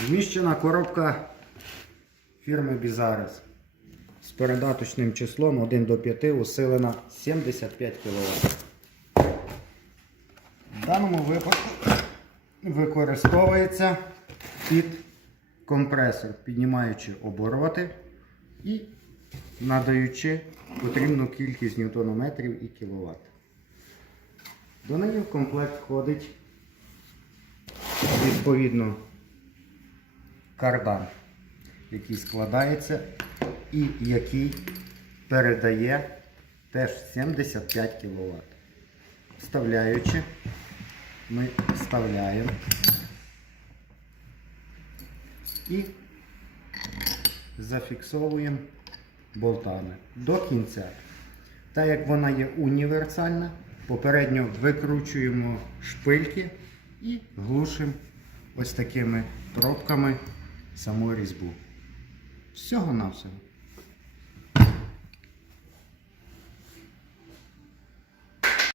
Вміщена коробка фірми Bizares з передаточним числом 1 до 5 усилена 75 кВт. В даному випадку використовується під компресор, піднімаючи обороти і надаючи потрібну кількість ньютонометрів і кіловат. До неї в комплект входить відповідно кардан, який складається і який передає теж 75 кВт. Вставляючи, ми вставляємо і зафіксовуємо болтами до кінця. Так як вона є універсальна, попередньо викручуємо шпильки і глушимо ось такими пробками саму різьбу. Всього на всього.